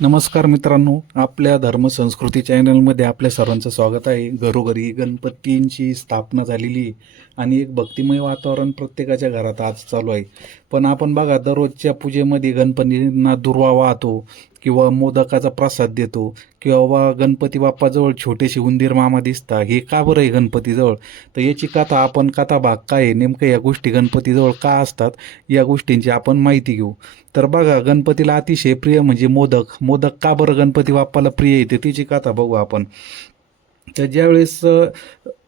नमस्कार मित्रांनो आपल्या धर्मसंस्कृती चॅनलमध्ये आपल्या सर्वांचं स्वागत आहे. घरोघरी गणपतींची स्थापना झालेली आहे आणि एक भक्तिमय वातावरण प्रत्येकाच्या घरात आज चालू आहे. पण आपण बघा दररोजच्या पूजेमध्ये गणपतींना दुर्वा वाहतो. किंवा मोदकाचा प्रसाद देतो किंवा बा गणपती बाप्पाजवळ छोटेसे उंदीर मामा दिसता हे का बरं आहे गणपतीजवळ? तर याची कथा आपण कथा भाग काय आहे नेमकं या गोष्टी गणपतीजवळ का असतात या गोष्टींची आपण माहिती घेऊ. तर बघा गणपतीला अतिशय प्रिय म्हणजे मोदक. मोदक का बरं गणपती बाप्पाला प्रिय येते तिची कथा बघू आपण. तर ज्यावेळेस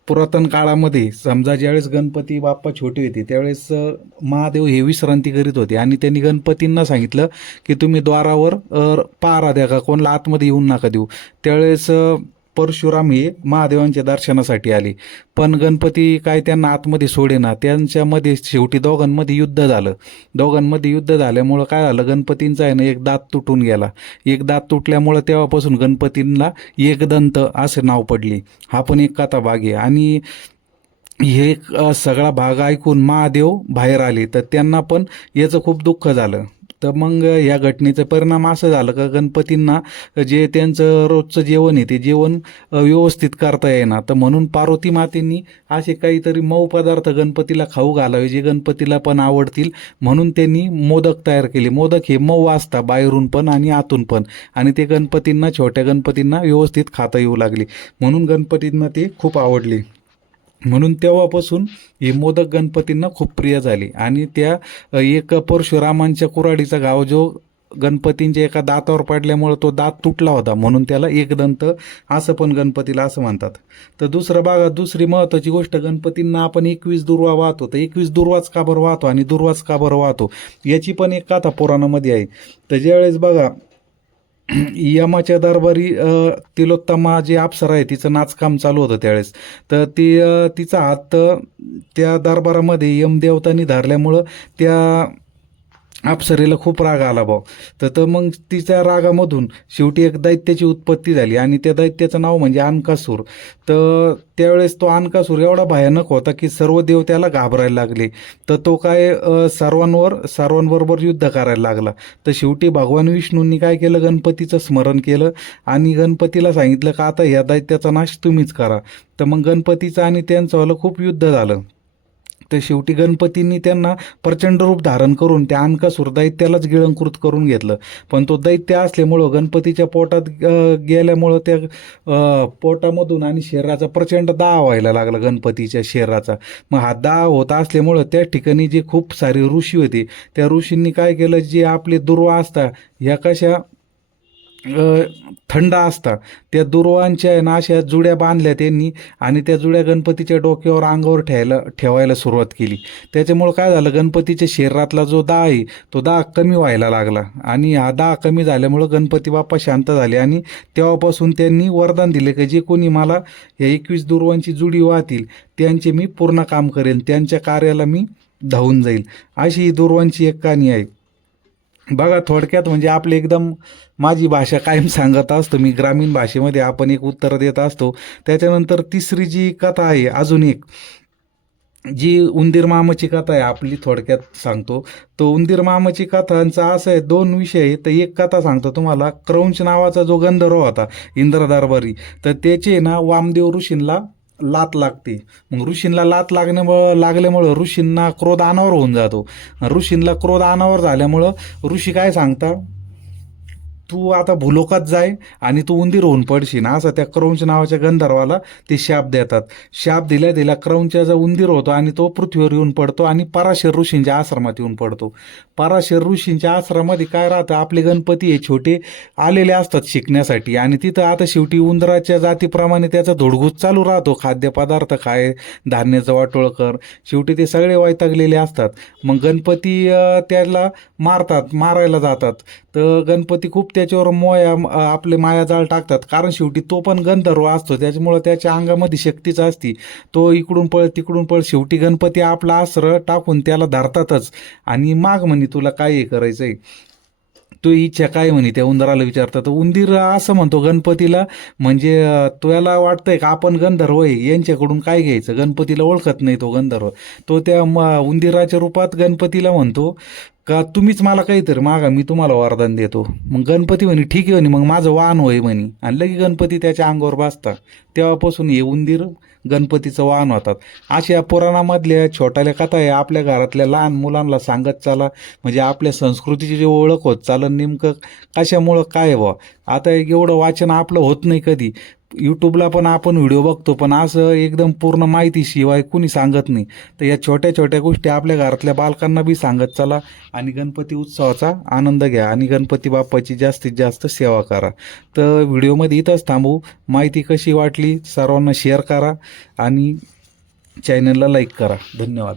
पुरातन काळामध्ये समजा ज्यावेळेस गणपती बाप्पा छोटे होते त्यावेळेस महादेव हे विश्रांती करीत होते. आणि त्यांनी गणपतींना सांगितलं की तुम्ही द्वारावर पारा द्या का? कोणाला आतमध्ये येऊन नका देऊ. त्यावेळेस परशुराम हे महादेवांच्या दर्शनासाठी आले. पण गणपती काय त्यांना आतमध्ये सोडेना. त्यांच्यामध्ये शेवटी दोघांमध्ये युद्ध झालं. दोघांमध्ये युद्ध झाल्यामुळं काय झालं? गणपतींचा आहे ना एक दात तुटून गेला. एक दात तुटल्यामुळं तेव्हापासून गणपतींना एकदंत असं नाव पडले. हा पण एक कथा भाग आहे. आणि हे सगळा भाग ऐकून महादेव बाहेर आले. तर त्यांना पण याचं खूप दुःख झालं. तर मग या घटनेचा परिणाम असं झालं का गणपतींना जे त्यांचं रोजचं जेवण आहे ते जेवण व्यवस्थित करता येईना. तर म्हणून पार्वती मातेंनी असे काहीतरी मऊ पदार्थ गणपतीला खाऊ घालावे जे गणपतीला पण आवडतील. म्हणून त्यांनी मोदक तयार केले. मोदक हे मऊ असतात बाहेरून पण आणि आतून पण. आणि ते गणपतींना छोट्या गणपतींना व्यवस्थित खाता येऊ लागले. म्हणून गणपतींना ते खूप आवडले. म्हणून तेव्हापासून हे मोदक गणपतींना खूप प्रिय झाले. आणि त्या एक परशुरामांच्या कुराडीचा गाव जो गणपतींच्या एका दातावर पडल्यामुळं तो दात तुटला होता. म्हणून त्याला एकदंत असं पण गणपतीला असं म्हणतात. तर दुसरं बघा दुसरी महत्त्वाची गोष्ट गणपतींना आपण एकवीस दुर्वा वाहतो. तर एकवीस दुर्वाच का बरं वाहतो आणि दुर्वाच का बरं वाहतो? याची पण एक कथा पुराणामध्ये आहे. तर ज्यावेळेस बघा यमाच्या दरबारी तिलोत्तमा जी अप्सरा आहे तिचं नाचकाम चालू होतं त्यावेळेस. तर ती तिचा हात त्या दरबारामध्ये यमदेवतांनी धरल्यामुळं त्या अप्सरेला खूप राग आला भाऊ. तर तर मग तिच्या रागामधून शेवटी एक दैत्याची उत्पत्ती झाली आणि त्या दैत्याचं नाव म्हणजे अनकासूर. तर त्यावेळेस तो अनकासूर एवढा भयानक होता की सर्व देव त्याला घाबरायला लागले. तर तो काय सर्वांवर सर्वांबरोबर युद्ध करायला लागला. तर शेवटी भगवान विष्णूंनी काय केलं? गणपतीचं स्मरण केलं आणि गणपतीला सांगितलं का आता ह्या दैत्याचा नाश तुम्हीच करा. तर मग गणपतीचं आणि त्यांचं खूप युद्ध झालं. तर शेवटी गणपतींनी त्यांना प्रचंड रूप धारण करून त्या अनकासूर दैत्यालाच गिळंकृत करून घेतलं. पण तो दैत्य असल्यामुळं गणपतीच्या पोटात गेल्यामुळं त्या पोटामधून आणि शरीराचा प्रचंड दाह व्हायला लागला गणपतीच्या शरीराचा. मग हा दाह होत असल्यामुळं त्या ठिकाणी जे खूप सारे ऋषी होते त्या ऋषींनी काय केलं? जे आपले दुर्वा असता ह्या कशा थंड असतात त्या दुर्वांच्या आहे ना अशा जुड्या बांधल्या त्यांनी आणि त्या जुड्या गणपतीच्या डोक्यावर अंगावर ठेवायला ठेवायला सुरुवात केली. त्याच्यामुळं काय झालं गणपतीच्या शरीरातला जो दाह आहे तो दाह कमी व्हायला लागला. आणि हा दाह कमी झाल्यामुळं गणपती बाप्पा शांत झाले आणि तेव्हापासून त्यांनी वरदान दिले की जे कोणी मला या एकवीस दुर्वांची जुडी वाहतील त्यांचे मी पूर्ण काम करेन त्यांच्या कार्याला मी धावून जाईल. अशी ही दुर्वांची एक कहाणी आहे. बघा थोडक्यात म्हणजे आपले एकदम माझी भाषा कायम सांगत असतो. मी ग्रामीण भाषेमध्ये आपण एक उत्तर देत असतो. त्याच्यानंतर तिसरी जी कथा आहे अजून एक. जी उंदीर मामाची कथा आहे आपली थोडक्यात सांगतो. तो उंदीर मामाची कथांचा असं आहे दोन विषय आहे तर एक कथा सांगतो तुम्हाला. क्रौंच नावाचा जो गंधर्व होता इंद्रदारबारी तर त्याचे ना वामदेव ऋषींना लात लागते. मग ऋषींना लात लागण्यामुळं लागल्यामुळं ऋषींना क्रोध अनावर होऊन जातो. ऋषींना क्रोध अनावर झाल्यामुळं ऋषी काय सांगता तू आता भूलोकात जाय आणि तू उंदीर होऊन पडशील. असं त्या क्रौंच नावाच्या गंधर्वाला ते शाप देतात. शाप दिल्या दिल्या क्रौंचाचा उंदीर होतो आणि तो पृथ्वीवर येऊन पडतो आणि पराशर ऋषींच्या आश्रमात येऊन पडतो. पराशर ऋषींच्या आश्रमामध्ये काय राहतं? आपले गणपती हे छोटे आलेले असतात शिकण्यासाठी आणि तिथं आता शेवटी उंदराच्या जातीप्रमाणे त्याचा धुडगूस चालू राहतो. खाद्यपदार्थ खाय धान्याचं वाटोळ कर शेवटी ते सगळे वैतागलेले असतात. मग गणपती त्याला मारतात मारायला जातात. तर गणपती खूप त्याच्यावर मोया आपले मायाजाळ टाकतात. कारण शेवटी तो पण गंधर्व असतो. त्याच्यामुळं त्याच्या अंगामध्ये शक्तीच असती. तो इकडून पळ तिकडून पळ. शेवटी गणपती आपला आश्रय टाकून त्याला धरतातच. आणि माग म्हणे तुला काय हे करायचंय? तो इच्छा काय म्हणे त्या उंदराला विचारतात तर उंदीर असं म्हणतो गणपतीला म्हणजे त्याला वाटतंय का आपण गंधर्व आहे? यांच्याकडून काय घ्यायचं? गणपतीला ओळखत नाही तो गंधर्व. तो त्या म- उंदीराच्या रूपात गणपतीला म्हणतो का तुम्हीच मला काहीतरी मागा मी तुम्हाला वरदान देतो. मग गणपती म्हणे ठीक आहे म्हणे मग माझं वाहन होय म्हणे. आणि लगे गणपती त्याच्या अंगावर बसता तेव्हापासून हे उंदीर गणपतीचं वाहन होतात. अशा पुराणामधल्या छोट्याल्या कथा आहे आपल्या घरातल्या लहान मुलांना सांगत चाला. म्हणजे आपल्या संस्कृतीची जी ओळख होत चालन नेमकं कशामुळं काय व्हा आता एवढं वाचन आपलं होत नाही कधी. यूट्यूबला पण आपण व्हिडिओ बघतो पण असं एकदम पूर्ण माहिती शिवाय कुणी सांगत नाही. तर या छोट्या छोट्या गोष्टी आपल्या घरातल्या बालकांना बी सांगत चला आणि गणपती उत्सवाचा आनंद घ्या आणि गणपती बाप्पाची जास्तीत जास्त सेवा करा. तर व्हिडिओमध्ये इथंच थांबू. माहिती कशी वाटली सर्वांना शेअर करा आणि चॅनलला लाईक करा. धन्यवाद.